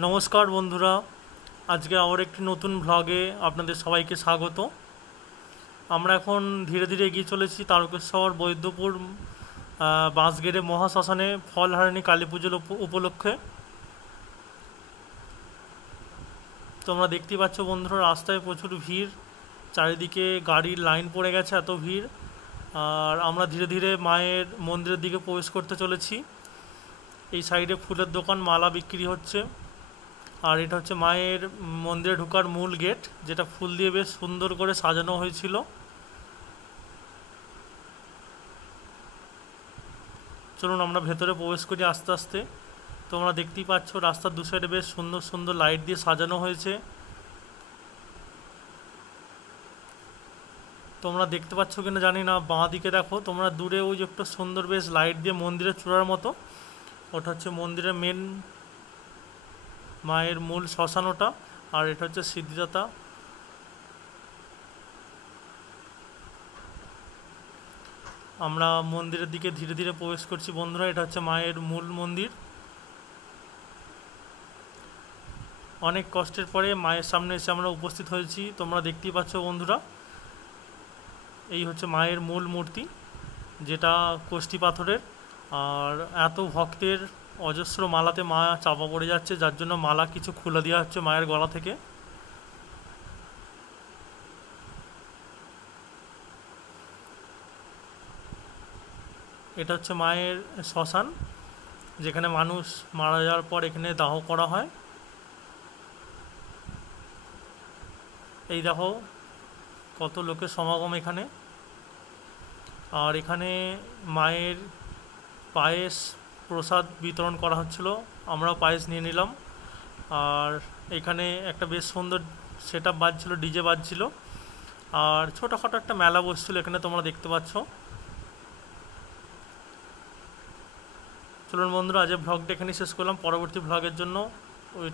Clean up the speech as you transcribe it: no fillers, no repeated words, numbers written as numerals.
নমস্কার বন্ধুরা, আজকে আবার একটি নতুন ভ্লগে আপনাদের সবাইকে স্বাগত। আমরা এখন ধীরে ধীরে এগিয়ে চলেছি তারকেশ্বর বৈদ্যপুর বাঁশগেড়ে মহাশ্মশানে ফলহারিণী কালী পুজোর উপলক্ষে। তোমরা দেখতেই পাচ্ছ বন্ধুরা, রাস্তায় প্রচুর ভিড়, চারিদিকে গাড়ির লাইন পড়ে গেছে, এত ভিড়। আর আমরা ধীরে ধীরে মায়ের মন্দিরের দিকে প্রবেশ করতে চলেছি। এই সাইডে ফুলের দোকান, মালা বিক্রি হচ্ছে। আর এটা হচ্ছে মায়ের মন্দিরে ঢোকার মূল গেট, যেটা ফুল দিয়ে বেশ সুন্দর করে সাজানো হয়েছিল। চলুন আমরা ভেতরে প্রবেশ করি আস্তে আস্তে। তোমরা দেখতেই পাচ্ছ রাস্তার দু সাইডে বেশ সুন্দর সুন্দর লাইট দিয়ে সাজানো হয়েছে। তোমরা দেখতে পাচ্ছ কিনা জানি না, বাঁ দিকে দেখো তোমরা, দূরে ওই যে একটা সুন্দর বেশ লাইট দিয়ে মন্দিরের চূড়ার মতো, ওটা হচ্ছে মন্দিরের মেন মায়ের মূল শ্মশান ওটা। আর এটা হচ্ছে সিদ্ধিদাতা। আমরা মন্দিরের দিকে ধীরে ধীরে প্রবেশ করছি বন্ধুরা। এটা হচ্ছে মায়ের মূল মন্দির। অনেক কষ্টের পরে মায়ের সামনে এসে আমরা উপস্থিত হয়েছি, তোমরা দেখতেই পাচ্ছ বন্ধুরা। এই হচ্ছে মায়ের মূল মূর্তি, যেটা কোষ্ঠী পাথরের। আর এত ভক্তের অজস্র মালাতে মা চাপা পড়ে যাচ্ছে, যার জন্য মালা কিছু খুলে দেওয়া হচ্ছে মায়ের গলা থেকে। এটা হচ্ছে মায়ের শ্মশান, যেখানে মানুষ মারা যাওয়ার পর এখানে দাহ করা হয়। এই দেখো কত লোকের সমাগম এখানে। আর এখানে মায়ের পায়েস প্রসাদ বিতরণ করা হচ্ছিল, আমরাও পায়েস নিয়ে নিলাম। আর এখানে একটা বেশ সুন্দর সেট আপ বাজছিল, ডিজে বাজছিল। আর ছোটোখাটো একটা মেলা বসছিল এখানে, তোমরা দেখতে পাচ্ছ। চলুন বন্ধুরা, আজ ভ্লগটা এখানেই শেষ করলাম। পরবর্তী ভ্লগের জন্য ওই